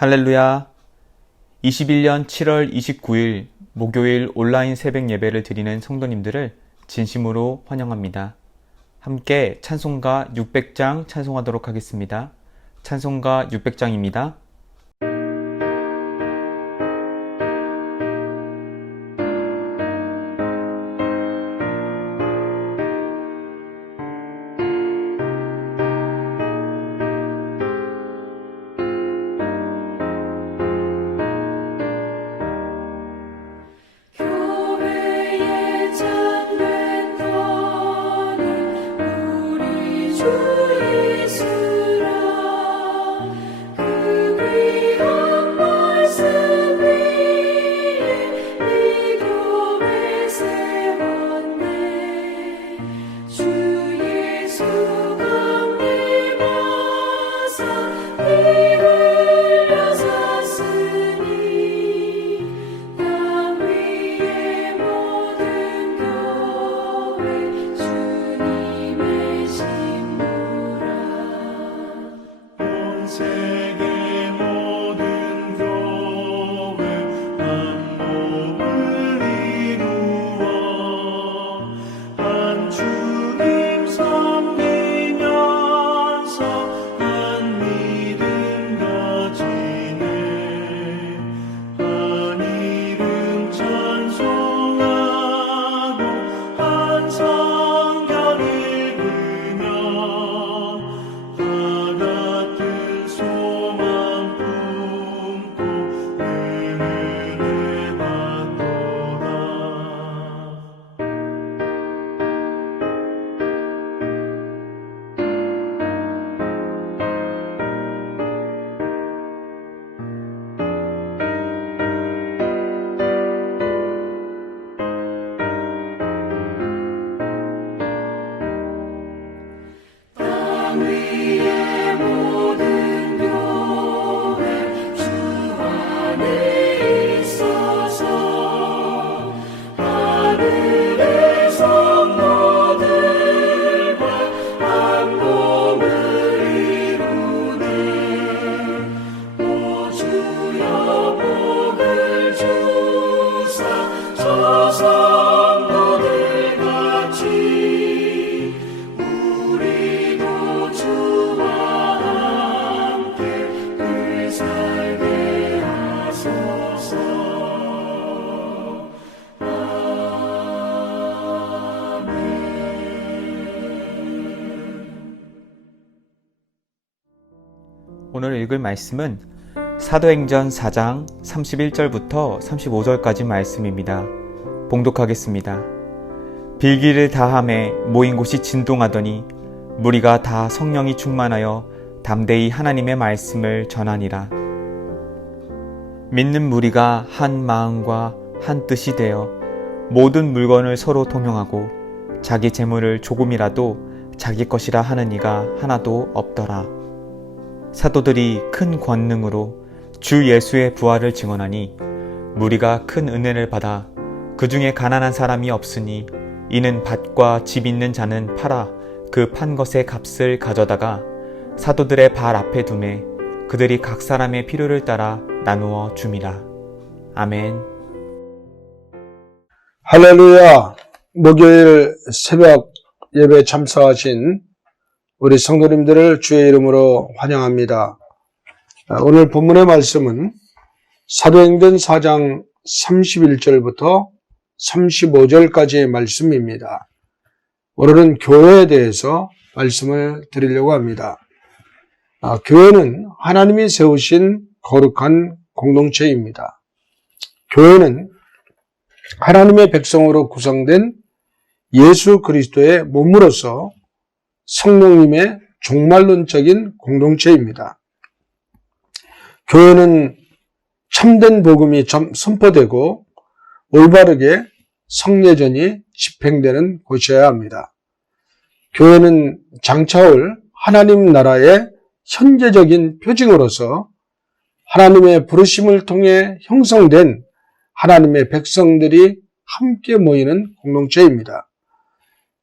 할렐루야. 21년 7월 29일 목요일 온라인 새벽 예배를 드리는 성도님들을 진심으로 환영합니다. 함께 찬송가 600장 찬송하도록 하겠습니다. 찬송가 600장입니다. 오늘 읽을 말씀은 사도행전 4장 31절부터 35절까지 말씀입니다. 봉독하겠습니다. 빌기를 다함에 모인 곳이 진동하더니 무리가 다 성령이 충만하여 담대히 하나님의 말씀을 전하니라. 믿는 무리가 한 마음과 한 뜻이 되어 모든 물건을 서로 통용하고 자기 재물을 조금이라도 자기 것이라 하는 이가 하나도 없더라. 사도들이 큰 권능으로 주 예수의 부활을 증언하니 무리가 큰 은혜를 받아 그 중에 가난한 사람이 없으니 이는 밭과 집 있는 자는 팔아 그 판 것의 값을 가져다가 사도들의 발 앞에 두매 그들이 각 사람의 필요를 따라 나누어 줌이라. 아멘. 할렐루야. 목요일 새벽 예배 참석하신 우리 성도님들을 주의 이름으로 환영합니다. 오늘 본문의 말씀은 사도행전 4장 31절부터 35절까지의 말씀입니다. 오늘은 교회에 대해서 말씀을 드리려고 합니다. 교회는 하나님이 세우신 거룩한 공동체입니다. 교회는 하나님의 백성으로 구성된 예수 그리스도의 몸으로서 성령님의 종말론적인 공동체입니다. 교회는 참된 복음이 선포되고 올바르게 성례전이 집행되는 곳이어야 합니다. 교회는 장차올 하나님 나라의 현재적인 표징으로서 하나님의 부르심을 통해 형성된 하나님의 백성들이 함께 모이는 공동체입니다.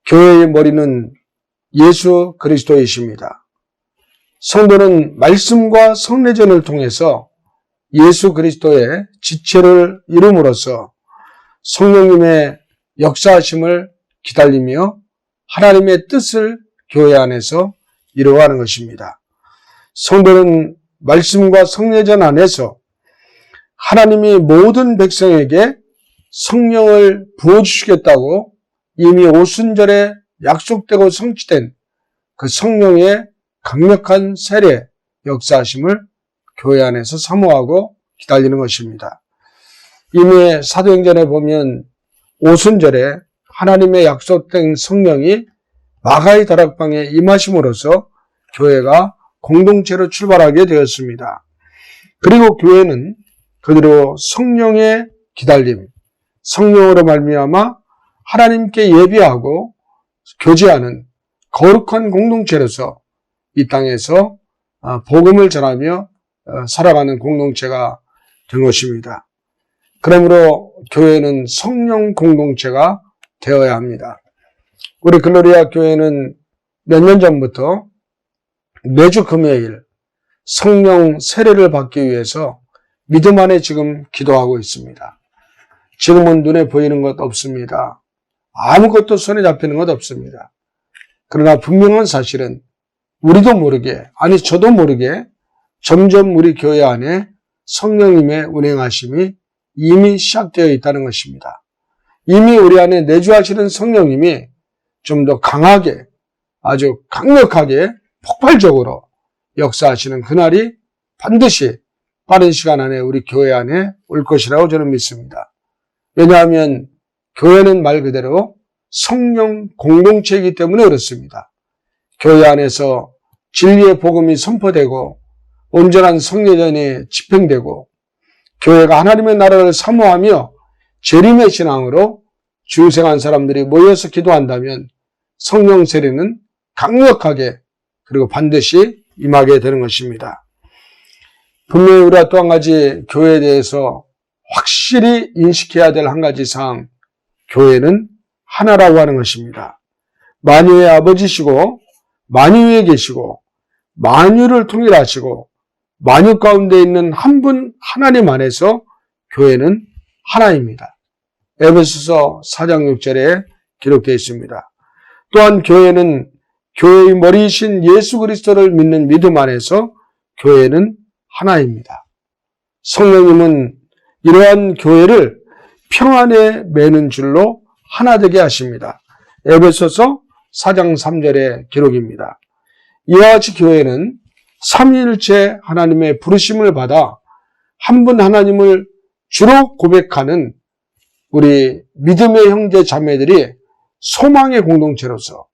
교회의 머리는 예수 그리스도이십니다. 성도는 말씀과 성례전을 통해서 예수 그리스도의 지체를 이룸으로써 성령님의 역사하심을 기다리며 하나님의 뜻을 교회 안에서 이루어가는 것입니다. 성도는 말씀과 성례전 안에서 하나님이 모든 백성에게 성령을 부어주시겠다고 이미 오순절에 약속되고 성취된 그 성령의 강력한 세례 역사하심을 교회 안에서 사모하고 기다리는 것입니다. 이미 사도행전에 보면 오순절에 하나님의 약속된 성령이 마가의 다락방에 임하심으로써 교회가 공동체로 출발하게 되었습니다. 그리고 교회는 그대로 성령의 기다림, 성령으로 말미암아 하나님께 예비하고 교제하는 거룩한 공동체로서 이 땅에서 복음을 전하며 살아가는 공동체가 된 것입니다. 그러므로 교회는 성령 공동체가 되어야 합니다. 우리 글로리아 교회는 몇 년 전부터 매주 금요일 성령 세례를 받기 위해서 믿음 안에 지금 기도하고 있습니다. 지금은 눈에 보이는 것 없습니다. 아무것도 손에 잡히는 것 없습니다. 그러나 분명한 사실은 우리도 모르게, 아니 저도 모르게 점점 우리 교회 안에 성령님의 운행하심이 이미 시작되어 있다는 것입니다. 이미 우리 안에 내주하시는 성령님이 좀 더 강하게, 아주 강력하게 폭발적으로 역사하시는 그날이 반드시 빠른 시간 안에 우리 교회 안에 올 것이라고 저는 믿습니다. 왜냐하면 교회는 말 그대로 성령 공동체이기 때문에 그렇습니다. 교회 안에서 진리의 복음이 선포되고 온전한 성례전이 집행되고 교회가 하나님의 나라를 사모하며 재림의 신앙으로 중생한 사람들이 모여서 기도한다면 성령 세례는 강력하게 그리고 반드시 임하게 되는 것입니다. 분명히 우리가 또 한 가지 교회에 대해서 확실히 인식해야 될 한 가지 사항, 교회는 하나라고 하는 것입니다. 만유의 아버지시고 만유 위에 계시고 만유를 통일하시고 만유 가운데 있는 한 분 하나님 안에서 교회는 하나입니다. 에베소서 4장 6절에 기록되어 있습니다. 또한 교회는 교회의 머리이신 예수 그리스도를 믿는 믿음 안에서 교회는 하나입니다. 성령님은 이러한 교회를 평안에 매는 줄로 하나 되게 하십니다. 에베소서 4장 3절의 기록입니다. 이와 같이 교회는 삼위일체 하나님의 부르심을 받아 한 분 하나님을 주로 고백하는 우리 믿음의 형제 자매들이 소망의 공동체로서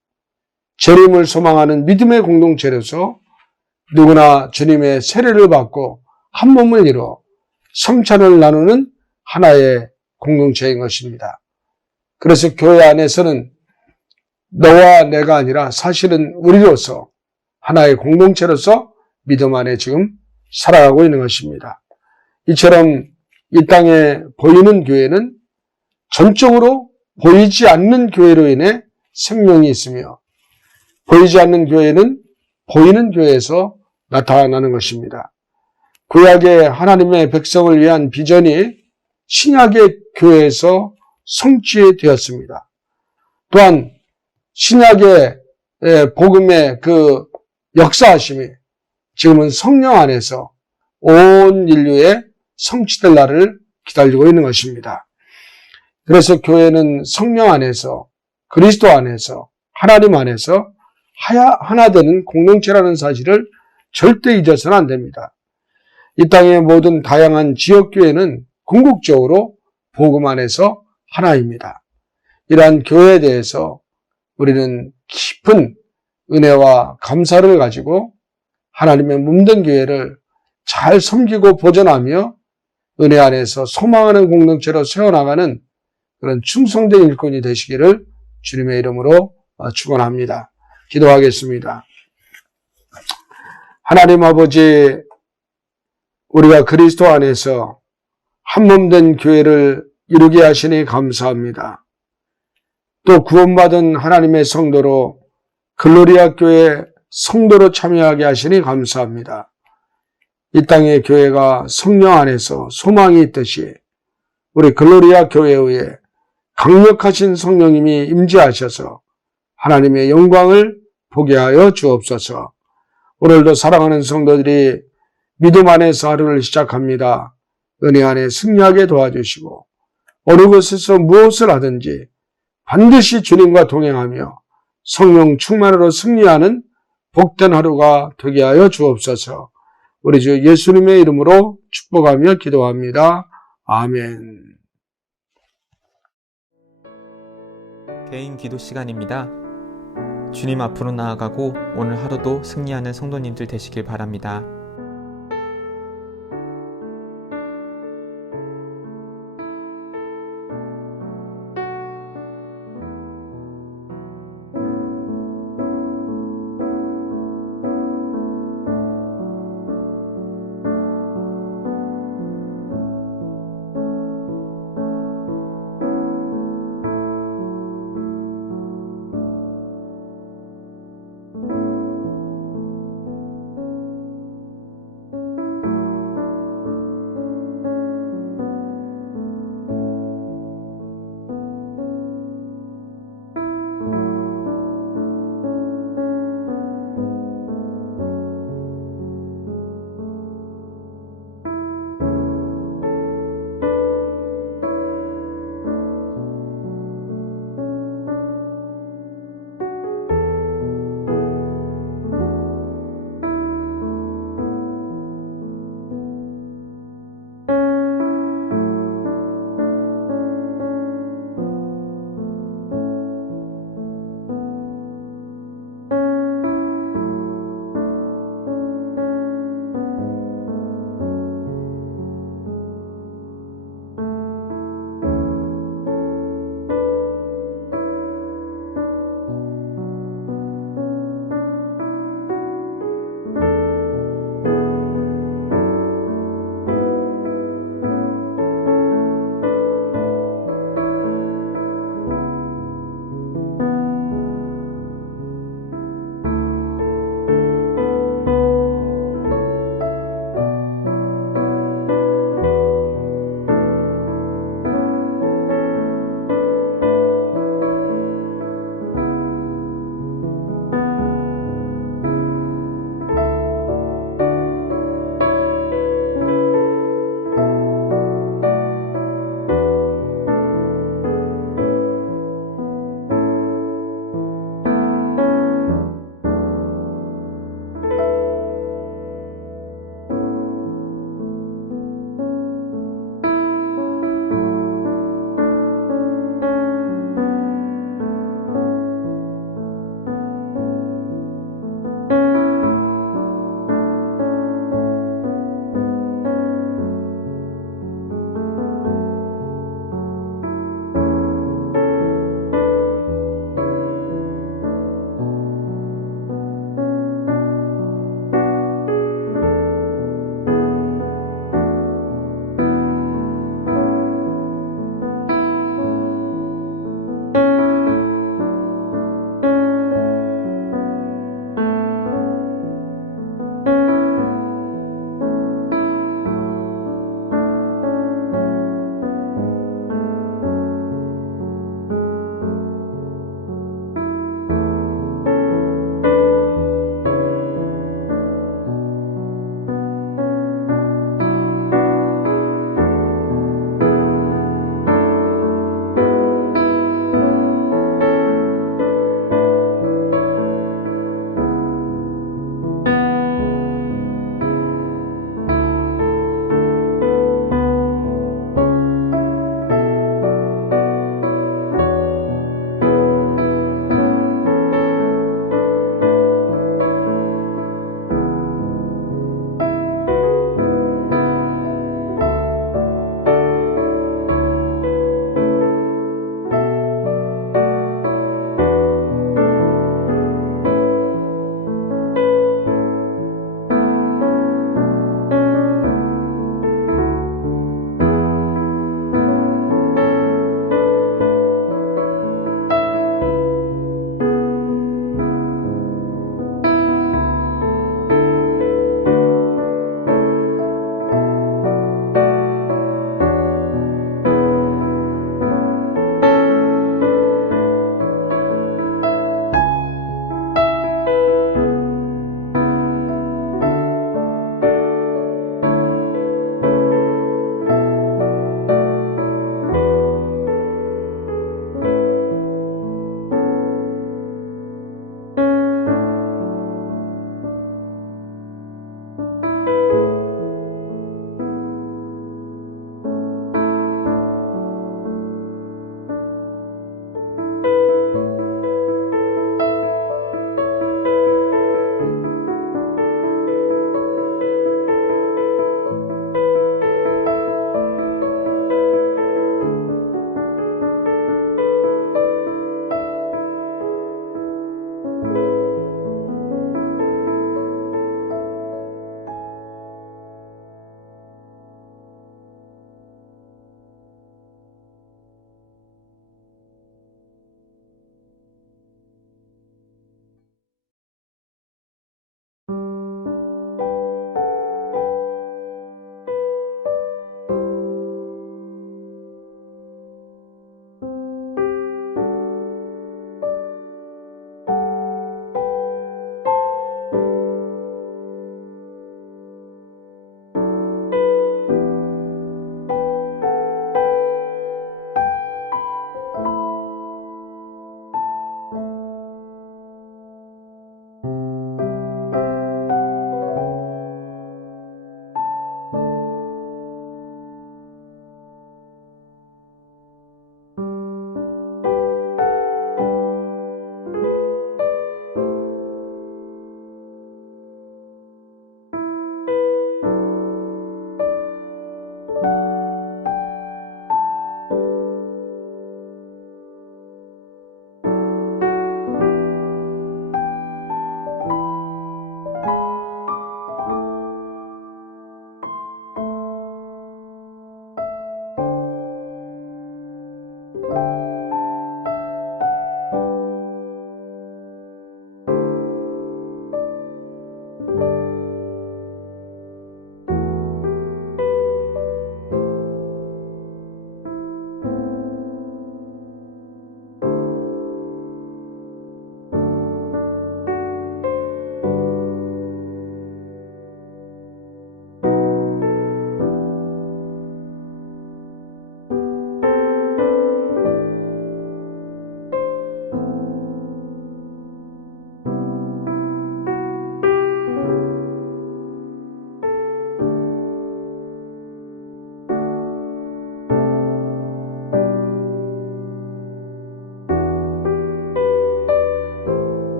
재림을 소망하는 믿음의 공동체로서 누구나 주님의 세례를 받고 한 몸을 이루어 성찬을 나누는 하나의 공동체인 것입니다. 그래서 교회 안에서는 너와 내가 아니라 사실은 우리로서 하나의 공동체로서 믿음 안에 지금 살아가고 있는 것입니다. 이처럼 이 땅에 보이는 교회는 전적으로 보이지 않는 교회로 인해 생명이 있으며 보이지 않는 교회는 보이는 교회에서 나타나는 것입니다. 구약의 하나님의 백성을 위한 비전이 신약의 교회에서 성취되었습니다. 또한 신약의 복음의 그 역사하심이 지금은 성령 안에서 온 인류의 성취될 날을 기다리고 있는 것입니다. 그래서 교회는 성령 안에서 그리스도 안에서 하나님 안에서 하나 되는 공동체라는 사실을 절대 잊어서는 안 됩니다. 이 땅의 모든 다양한 지역교회는 궁극적으로 복음 안에서 하나입니다. 이러한 교회에 대해서 우리는 깊은 은혜와 감사를 가지고 하나님의 몸된 교회를 잘 섬기고 보존하며 은혜 안에서 소망하는 공동체로 세워나가는 그런 충성된 일꾼이 되시기를 주님의 이름으로 축원합니다. 기도하겠습니다. 하나님 아버지, 우리가 그리스도 안에서 한 몸된 교회를 이루게 하시니 감사합니다. 또 구원받은 하나님의 성도로 글로리아 교회 성도로 참여하게 하시니 감사합니다. 이 땅의 교회가 성령 안에서 소망이 있듯이 우리 글로리아 교회의 강력하신 성령님이 임재하셔서 하나님의 영광을 보게 하여 주옵소서. 오늘도 사랑하는 성도들이 믿음 안에서 하루를 시작합니다. 은혜 안에 승리하게 도와주시고 어느 곳에서 무엇을 하든지 반드시 주님과 동행하며 성령 충만으로 승리하는 복된 하루가 되게 하여 주옵소서. 우리 주 예수님의 이름으로 축복하며 기도합니다. 아멘. 개인 기도 시간입니다. 주님 앞으로 나아가고 오늘 하루도 승리하는 성도님들 되시길 바랍니다.